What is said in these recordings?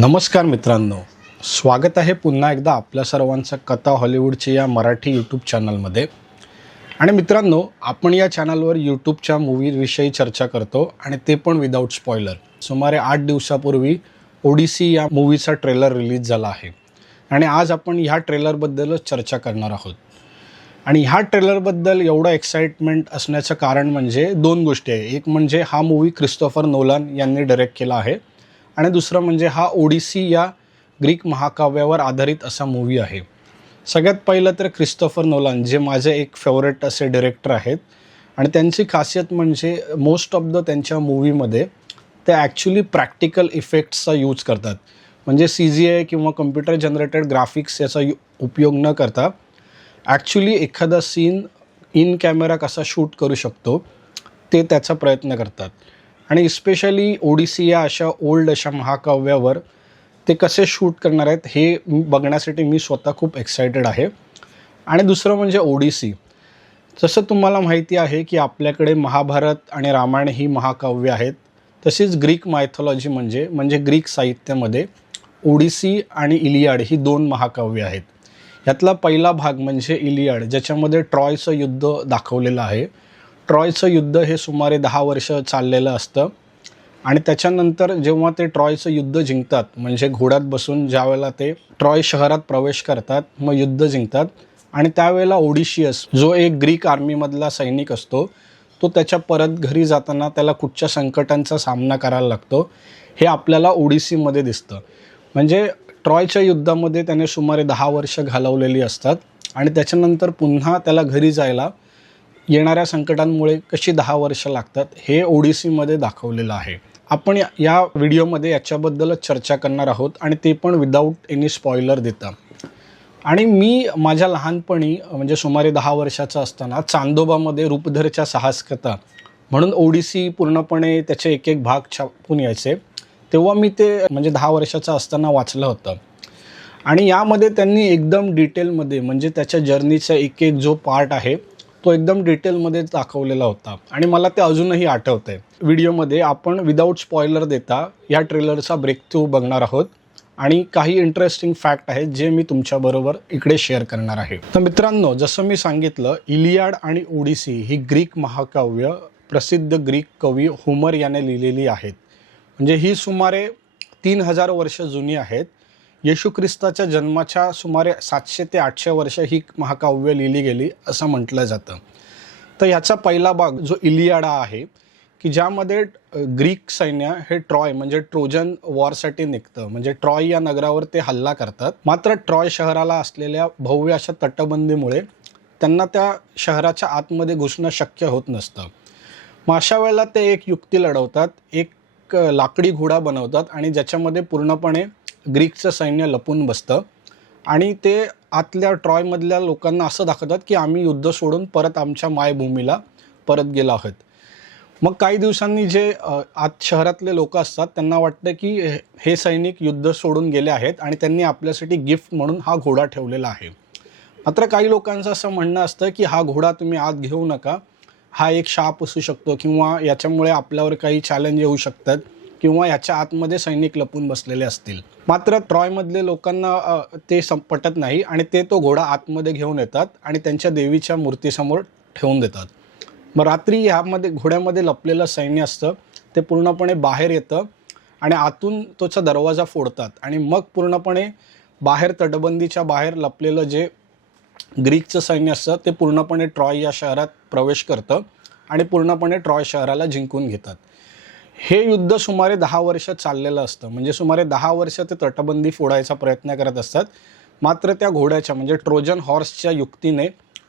नमस्कार मित्रांनो, स्वागत आहे पुन्हा एकदा आपल्या सर्वांचं कथा हॉलिवूडच्या या मराठी यूट्यूब चॅनलमध्ये. आणि मित्रांनो, आपण या चॅनलवर यूट्यूबच्या मूवीविषयी चर्चा करतो आणि ते पण विदाऊट स्पॉइलर. सुमारे 8 दिवसापूर्वी ओडिसी या मूवीचा ट्रेलर रिलीज झाला आहे आणि आज आपण ह्या ट्रेलरबद्दलच चर्चा करणार आहोत. आणि ह्या ट्रेलरबद्दल एवढं एक्साइटमेंट असण्याचं कारण म्हणजे दोन गोष्टी आहे. एक म्हणजे हा मूवी क्रिस्टोफर नोलन यांनी डायरेक्ट केला आहे आणि दुसरं म्हणजे हा ओडिसी या ग्रीक महाकाव्यावर आधारित असा मूवी आहे. सगळ्यात पहिलं तर क्रिस्टोफर नोलन जे माझे एक फेवरेट असे डायरेक्टर आहेत आणि त्यांची खासियत म्हणजे मोस्ट ऑफ द त्यांच्या मूवीमध्ये ते ॲक्च्युली प्रॅक्टिकल इफेक्ट्सचा यूज करतात. म्हणजे CGI किंवा कम्प्युटर जनरेटेड ग्राफिक्स याचा उपयोग न करता ॲक्च्युली एखादा सीन इन कॅमेरा कसा शूट करू शकतो ते त्याचा प्रयत्न करतात. आणि स्पेशली ओडिसी या अशा ओल्ड अशा महाकाव्यावर ते कसे शूट करणार आहेत हे बघण्यासाठी मी स्वतः खूप एक्सायटेड आहे. आणि दुसरं म्हणजे ओडिसी. जसं तुम्हाला माहिती आहे की आपल्याकडे महाभारत आणि रामायण ही महाकाव्य आहेत, तशीच ग्रीक मायथॉलॉजी म्हणजे ग्रीक साहित्यामध्ये ओडिसी आणि इलियाड ही 2 महाकाव्य आहेत. यातला पहिला भाग म्हणजे इलियाड, ज्याच्यामध्ये ट्रॉयचं युद्ध दाखवलेलं आहे. ट्रॉयचं युद्ध हे सुमारे 10 वर्ष चाललेलं असतं आणि त्याच्यानंतर जेव्हा ते ट्रॉयचं युद्ध जिंकतात, म्हणजे घोड्यात बसून ज्यावेळेला ते ट्रॉय शहरात प्रवेश करतात, मग युद्ध जिंकतात आणि त्यावेळेला ओडिशियस जो एक ग्रीक आर्मीमधला सैनिक असतो तो त्याच्या परत घरी जाताना त्याला कुठच्या संकटांचा सामना करायला लागतो हे आपल्याला ओडिसीमध्ये दिसतं. म्हणजे ट्रॉयच्या युद्धामध्ये त्याने सुमारे 10 वर्ष घालवलेली असतात आणि त्याच्यानंतर पुन्हा त्याला घरी जायला येणाऱ्या संकटांमुळे कशी 10 वर्ष लागतात हे ओडिसीमध्ये दाखवलेलं आहे. आपण या व्हिडिओमध्ये याच्याबद्दलच चर्चा करणार आहोत आणि ते पण विदाऊट एनी स्पॉइलर देता. आणि मी माझ्या लहानपणी म्हणजे सुमारे 10 वर्षाचा असताना चांदोबामध्ये रूपधरच्या साहस कथा म्हणून ओडिसी पूर्णपणे त्याचे एक एक भाग छापून यायचे, तेव्हा मी ते म्हणजे 10 वर्षाचा असताना वाचलं होतं. आणि यामध्ये त्यांनी एकदम डिटेलमध्ये म्हणजे त्याच्या जर्नीचा एक एक जो पार्ट आहे तो एकदम डिटेलमध्ये दाखवलेला होता आणि मला ते अजूनही आठवतं आहे. व्हिडिओमध्ये आपण विदाऊट स्पॉइलर देता या ट्रेलरचा ब्रेक थ्रू बघणार आहोत आणि काही इंटरेस्टिंग फॅक्ट आहेत जे मी तुमच्याबरोबर इकडे शेअर करणार आहे. तर मित्रांनो, जसं मी सांगितलं, इलियाड आणि ओडिसी ही ग्रीक महाकाव्य प्रसिद्ध ग्रीक कवी होमर याने लिहिलेली आहेत. म्हणजे ही सुमारे 3000 वर्ष जुनी आहेत. येशू ख्रिस्ताच्या जन्माच्या सुमारे 700 ते 800 वर्ष ही महाकाव्य लिहिली गेली असं म्हटलं जातं. तर ह्याचा पहिला भाग जो इलियाडा आहे की ज्यामध्ये ग्रीक सैन्य हे ट्रॉय म्हणजे ट्रोजन वॉरसाठी निघतं. म्हणजे ट्रॉय या नगरावर ते हल्ला करतात. मात्र ट्रॉय शहराला असलेल्या भव्य अशा तटबंदीमुळे त्यांना त्या शहराच्या आतमध्ये घुसणं शक्य होत नसतं. मग अशा वेळेला ते एक युक्ती लढवतात, एक लाकडी घोडा बनवतात आणि ज्याच्यामध्ये पूर्णपणे ग्रीकचं सैन्य लपून बसतं आणि ते आतल्या ट्रॉयमधल्या लोकांना असं दाखवतात की आम्ही युद्ध सोडून परत आमच्या मायभूमीला परत गेलो आहोत. मग काही दिवसांनी जे आत शहरातले लोक असतात त्यांना वाटतं की हे सैनिक युद्ध सोडून गेले आहेत आणि त्यांनी आपल्यासाठी गिफ्ट म्हणून हा घोडा ठेवलेला आहे. मात्र काही लोकांचं असं म्हणणं असतं की हा घोडा तुम्ही आत घेऊ नका, हा एक शाप असू शकतो किंवा याच्यामुळे आपल्यावर काही चॅलेंज येऊ शकतात किंवा याच्या आतमध्ये सैनिक लपून बसलेले असतील. मात्र ट्रॉयमधले लोकांना ते पटत नाही आणि ते तो घोडा आतमध्ये घेऊन येतात आणि त्यांच्या देवीच्या मूर्तीसमोर ठेवून देतात. मग रात्री ह्यामध्ये घोड्यामध्ये लपलेलं सैन्य असतं ते पूर्णपणे बाहेर येतं आणि आतून तोचा दरवाजा फोडतात आणि मग पूर्णपणे बाहेर तटबंदीच्या बाहेर लपलेलं जे ग्रीकचं सैन्य असतं ते पूर्णपणे ट्रॉय या शहरात प्रवेश करतं आणि पूर्णपणे ट्रॉय शहराला जिंकून घेतात. हे युद्ध सुमारे 10 वर्ष चाललेलं असतं. म्हणजे सुमारे 10 वर्ष ते तटबंदी फोडायचा प्रयत्न करत असतात. मात्र त्या घोड्याच्या म्हणजे ट्रोजन हॉर्सच्या युक्तीने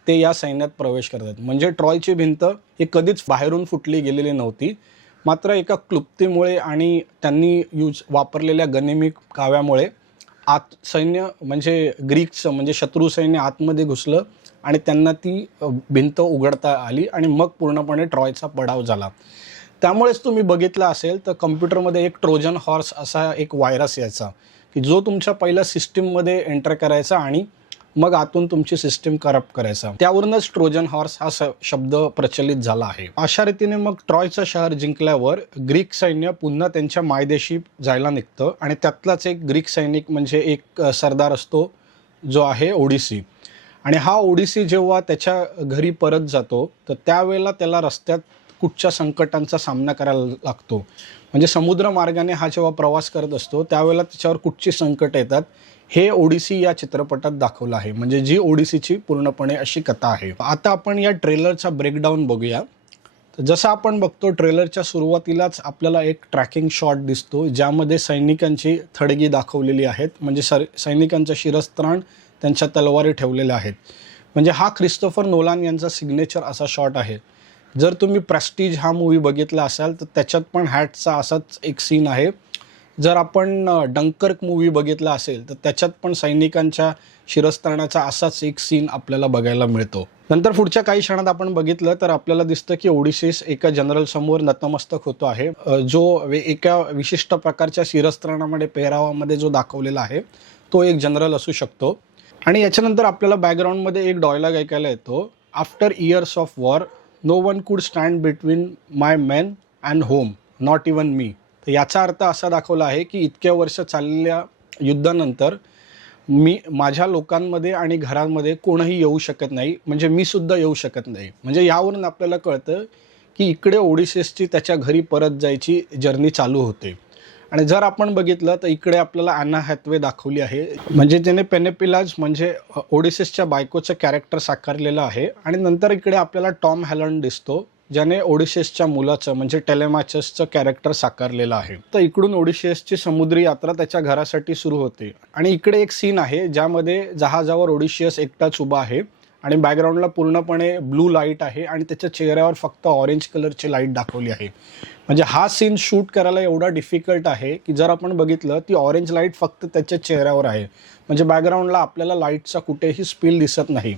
ते या सैन्यात प्रवेश करतात. म्हणजे ट्रॉयची भिंत ही कधीच बाहेरून फुटली गेलेली नव्हती. मात्र एका क्लुप्तीमुळे आणि त्यांनी वापरलेल्या गनिमी काव्यामुळे आत सैन्य म्हणजे ग्रीकचं म्हणजे शत्रू सैन्य आतमध्ये घुसलं आणि त्यांना ती भिंत उघडता आली आणि मग पूर्णपणे ट्रॉयचा पडाव झाला. त्यामुळेच तुम्ही बघितलं असेल तर कम्प्युटरमध्ये एक ट्रोजन हॉर्स असा एक व्हायरस यायचा की जो तुमच्या पहिल्या सिस्टीममध्ये एंटर करायचा आणि मग आतून तुमची सिस्टीम करप्ट करायचा. त्यावरूनच ट्रोजन हॉर्स हा शब्द प्रचलित झाला आहे. अशा रीतीने मग ट्रॉयचं शहर जिंकल्यावर ग्रीक सैन्य पुन्हा त्यांच्या मायदेशी जायला निघतं आणि त्यातलाच एक ग्रीक सैनिक म्हणजे एक सरदार असतो जो आहे ओडिसी. आणि हा ओडिसी जेव्हा त्याच्या घरी परत जातो तर त्यावेळेला त्याला रस्त्यात कुठच्या संकटांचा सामना करायला लागतो. म्हणजे समुद्र मार्गाने हा जेव्हा प्रवास करत असतो त्यावेळेला त्याच्यावर कुठची संकट येतात हे ओडिसी या चित्रपटात दाखवलं आहे. म्हणजे जी ओडिसीची पूर्णपणे अशी कथा आहे. आता आपण या ट्रेलरचा ब्रेकडाऊन बघूया. तर जसं आपण बघतो ट्रेलरच्या सुरुवातीलाच आपल्याला एक ट्रॅकिंग शॉट दिसतो ज्यामध्ये सैनिकांची थडगी दाखवलेली आहेत. म्हणजे सैनिकांचं शिरस्त्राण, त्यांच्या तलवारी ठेवलेल्या आहेत. म्हणजे हा क्रिस्टोफर नोलान यांचा सिग्नेचर असा शॉट आहे. जर तुम्ही प्रेस्टीज हा मूवी बघितला असाल तर त्याच्यात पण हॅटचा असाच एक सीन आहे. जर आपण डंकर्क मूवी बघितला असेल तर त्याच्यात पण सैनिकांच्या शिरस्त्राणाचा असाच एक सीन आपल्याला बघायला मिळतो. नंतर पुढच्या काही क्षणात आपण बघितलं तर आपल्याला दिसतं की ओडिसीस एका जनरल समोर नतमस्तक होतो आहे. जो एका विशिष्ट प्रकारच्या शिरस्त्राणामध्ये पेहरावामध्ये जो दाखवलेला आहे तो एक जनरल असू शकतो. आणि याच्यानंतर आपल्याला बॅकग्राऊंडमध्ये एक डायलॉग ऐकायला येतो, after years of war no one could stand between my men and home, not even me. तर याचा अर्थ असा दाखवला आहे की इतक्या वर्ष चाललेल्या युद्धानंतर माझ्या लोकांमध्ये आणि घरांमध्ये कोणीही येऊ शकत नाही, म्हणजे मी सुद्धा येऊ शकत नाही. म्हणजे यावरून आपल्याला कळतं की इकडे ओडिसीसची त्याच्या घरी परत जायची जर्नी चालू होते. आणि जर आपण बघितलं तर इकडे आपल्याला ॲना हॅथवे दाखवली आहे. म्हणजे त्याने पेनेपिलाज म्हणजे ओडिसीसच्या बायकोचं कॅरेक्टर साकारलेलं आहे. आणि नंतर इकडे आपल्याला टॉम हॅलंड दिसतो ज्याने ओडिसीसच्या मुलाचं म्हणजे टेलेमाचसचं कॅरेक्टर साकारलेलं आहे. तर इकडून ओडिसीसची समुद्री यात्रा त्याच्या घरासाठी सुरू होते. आणि इकडे एक सीन आहे ज्यामध्ये जहाजावर ओडिसीस एकटाच उभा आहे आणि बॅकग्राऊंडला पूर्णपणे ब्लू लाईट आहे आणि त्याच्या चेहऱ्यावर फक्त ऑरेंज कलरची लाईट दाखवली आहे. म्हणजे हा सीन शूट करायला एवढा डिफिकल्ट आहे की जर आपण बघितलं ती ऑरेंज लाईट फक्त त्याच्या चेहऱ्यावर आहे. म्हणजे बॅकग्राऊंडला आपल्याला लाईटचा कुठेही स्पिल दिसत नाही.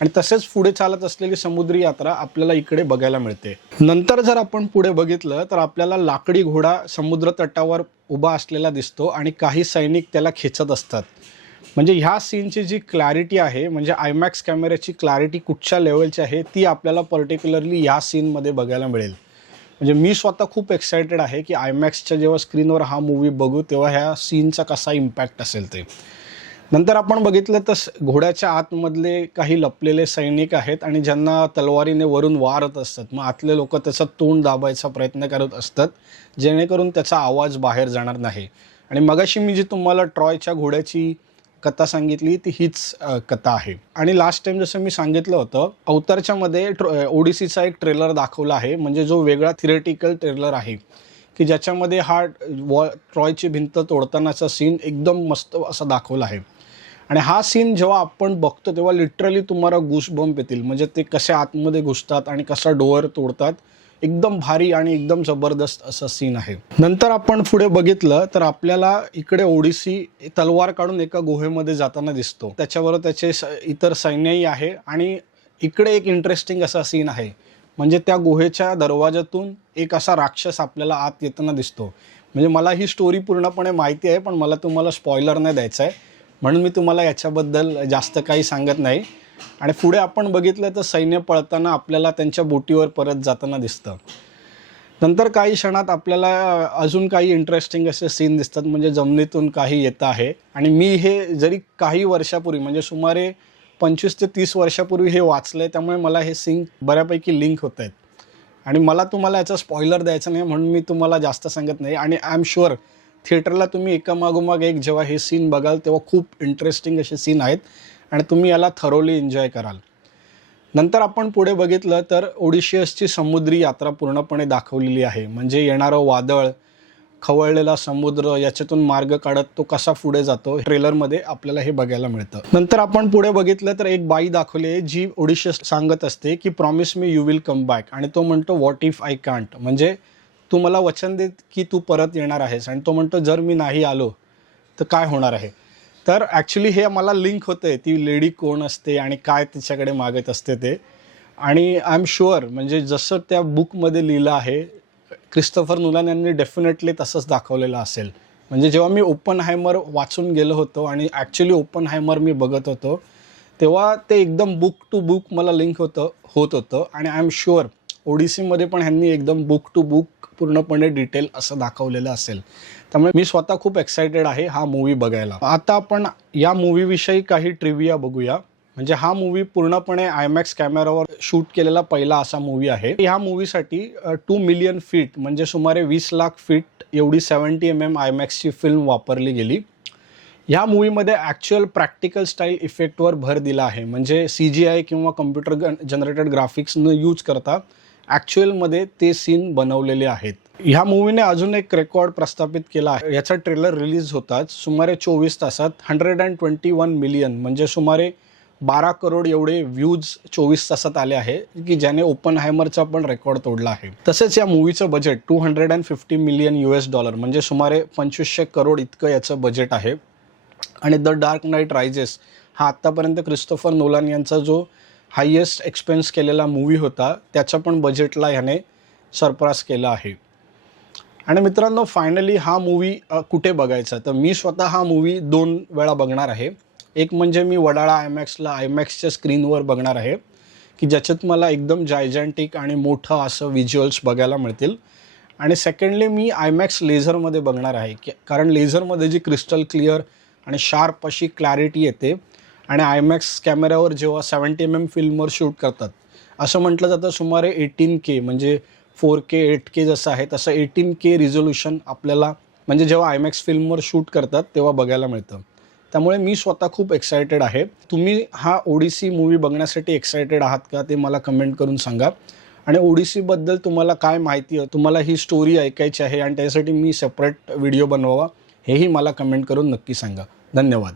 आणि तसेच पुढे चालत असलेली समुद्री यात्रा आपल्याला इकडे बघायला मिळते. नंतर जर आपण पुढे बघितलं तर आपल्याला लाकडी घोडा समुद्र तटावर उभा असलेला दिसतो आणि काही सैनिक त्याला खेचत असतात. म्हणजे ह्या सीनची जी क्लॅरिटी आहे म्हणजे आयमॅक्स कॅमेऱ्याची क्लॅरिटी कुठच्या लेवलची आहे ती आपल्याला पर्टिक्युलरली ह्या सीनमध्ये बघायला मिळेल. म्हणजे मी स्वतः खूप एक्सायटेड आहे की आयमॅक्सच्या जेव्हा स्क्रीनवर हा मूवी बघू तेव्हा ह्या सीनचा कसा इम्पॅक्ट असेल ते. नंतर आपण बघितलं तर घोड्याच्या आतमधले काही लपलेले सैनिक आहेत आणि ज्यांना तलवारीने वरून वारत असतात. मग आतले लोक त्याचं तोंड दाबायचा प्रयत्न करत असतात जेणेकरून त्याचा आवाज बाहेर जाणार नाही. आणि मगाशी मी जी तुम्हाला ट्रॉयच्या घोड्याची कथा सांगितली ती हीच कथा आहे. आणि लास्ट टाइम जसं मी सांगितलं होतं अवतारच्या मध्ये ओडिसीचा एक ट्रेलर दाखवला आहे. म्हणजे जो वेगळा थिएटिकल ट्रेलर आहे की ज्याच्यामध्ये हा ट्रॉयची भिंत तोडतानाचा सीन एकदम मस्त असा दाखवला आहे. आणि हा सीन जेव्हा आपण बघतो तेव्हा लिटरली तुम्हाला गूसबम्प येतील. म्हणजे ते कसे आतमध्ये घुसतात आणि कसा डोअर तोडतात, एकदम भारी आणि एकदम जबरदस्त असा सीन आहे. नंतर आपण पुढे बघितलं तर आपल्याला इकडे ओडिसी तलवार काढून एका गुहेमध्ये जाताना दिसतो. त्याच्याबरोबर त्याचे इतर सैन्यही आहे. आणि इकडे एक इंटरेस्टिंग असा सीन आहे. म्हणजे त्या गुहेच्या दरवाजातून एक असा राक्षस आपल्याला आत येताना दिसतो. म्हणजे मला ही स्टोरी पूर्णपणे माहिती आहे पण मला तुम्हाला स्पॉइलर नाही द्यायचं आहे म्हणून मी तुम्हाला याच्याबद्दल जास्त काही सांगत नाही. आणि पुढे आपण बघितलं तर सैन्य पळताना आपल्याला त्यांच्या बोटीवर परत जाताना दिसतं. नंतर काही क्षणात आपल्याला अजून काही इंटरेस्टिंग असे सीन दिसतात. म्हणजे जमिनीतून काही येतं आहे. आणि मी हे जरी काही वर्षापूर्वी म्हणजे सुमारे 25 ते 30 वर्षापूर्वी हे वाचलं आहे त्यामुळे मला हे सीन बऱ्यापैकी लिंक होत आहेत. आणि मला तुम्हाला याचा स्पॉइलर द्यायचं नाही म्हणून मी तुम्हाला जास्त सांगत नाही. आणि आय एम शुअर थिएटरला तुम्ही एकामागोमाग एक जेव्हा हे सीन बघाल तेव्हा खूप इंटरेस्टिंग असे सीन आहेत आणि तुम्ही याला थरोली एन्जॉय कराल. नंतर आपण पुढे बघितलं तर ओडिसीसची समुद्री यात्रा पूर्णपणे दाखवलेली आहे. म्हणजे येणारं वादळ, खवळलेला समुद्र, याच्यातून मार्ग काढत तो कसा पुढे जातो ट्रेलरमध्ये आपल्याला हे बघायला मिळतं. नंतर आपण पुढे बघितलं तर एक बाई दाखवली आहे जी ओडिसीस सांगत असते की promise me you will come back. आणि तो म्हणतो व्हॉट इफ आय कांट, म्हणजे तू मला वचन दे की तू परत येणार आहेस. आणि तो म्हणतो जर मी नाही आलो तर काय होणार आहे. तर ॲक्च्युली हे मला लिंक होतं आहे ती लेडी कोण असते आणि काय तिच्याकडे मागत असते ते. आणि आय एम शुअर म्हणजे जसं त्या बुकमध्ये लिहिलं आहे क्रिस्टोफर नोलन यांनी डेफिनेटली तसंच दाखवलेलं असेल. म्हणजे जेव्हा मी ओपनहायमर वाचून गेलो होतो आणि ॲक्च्युली ओपनहायमर मी बघत होतो तेव्हा ते एकदम बुक टू बुक मला लिंक होत होतं आणि आय एम शुअर ओडिसीमध्ये पण ह्यांनी एकदम बुक टू बुक पूर्णपणे डिटेल असं दाखवलेलं असेल. त्यामुळे मी स्वतः खूप एक्सायटेड आहे हा मूवी बघायला. आता आपण या मूवीविषयी काही ट्रिव्हिया बघूया. म्हणजे हा मूवी पूर्णपणे आयमॅक्स कॅमेरावर शूट केलेला पहिला असा मूवी आहे. ह्या मूवीसाठी 2 मिलियन फीट म्हणजे सुमारे 20 लाख फीट एवढी 70 mm आयमॅक्सची फिल्म वापरली गेली. ह्या मूवीमध्ये ॲक्च्युअल प्रॅक्टिकल स्टाईल इफेक्टवर भर दिला आहे. म्हणजे CGI किंवा कम्प्युटर जनरेटेड ग्राफिक्स न यूज करता ॲक्च्युअलमध्ये ते सीन बनवलेले आहेत. ह्या मूवीने अजून एक रेकॉर्ड प्रस्थापित केला आहे. याचा ट्रेलर रिलीज होताच सुमारे 24 तासात 121 मिलियन म्हणजे सुमारे 12 करोड एवढे व्ह्यूज 24 तासात आले आहे, की ज्याने ओपनहायमरचा पण रेकॉर्ड तोडला आहे. तसेच या मूवीचं बजेट $250 मिलियन म्हणजे सुमारे 2500 करोड इतकं याचं बजेट आहे. आणि द डार्क नाईट रायजेस हा आत्तापर्यंत क्रिस्टोफर नोलन यांचा जो हायेस्ट एक्सपेन्स केलेला मूवी होता, त्याच्या पण बजेटला ह्याने सरपास केला आहे. आणि मित्रांनो, फायनली हा मूवी कुठे बघायचा, तर मी स्वतः हा मूवी 2 वेळा बघणार आहे. एक म्हणजे मी वडाळा आयमॅक्सच्या स्क्रीनवर बघणार आहे, की ज्याच्यात मला एकदम जायजॅन्टिक आणि मोठं असं व्हिज्युअल्स बघायला मिळतील. आणि सेकंडली मी आयमॅक्स लेझरमध्ये बघणार आहे, कारण लेझरमध्ये जी क्रिस्टल क्लिअर आणि शार्प अशी क्लॅरिटी येते. आणि आयमॅक्स कॅमेऱ्यावर जेव्हा 70 mm फिल्मवर शूट करतात, असं म्हटलं जातं सुमारे 18K म्हणजे 4K 8K जसं आहे तसं 18K रिझोल्युशन आपल्याला म्हणजे जेव्हा आयमॅक्स फिल्मवर शूट करतात तेव्हा बघायला मिळतं. त्यामुळे मी स्वतः खूप एक्सायटेड आहे. तुम्ही हा ओडिसी मूवी बघण्यासाठी एक्सायटेड आहात का, ते मला कमेंट करून सांगा. आणि ओडिसीबद्दल तुम्हाला काय माहिती आहे, तुम्हाला ही स्टोरी ऐकायची आहे आणि त्यासाठी मी सेपरेट व्हिडिओ बनवावा, हेही मला कमेंट करून नक्की सांगा. धन्यवाद.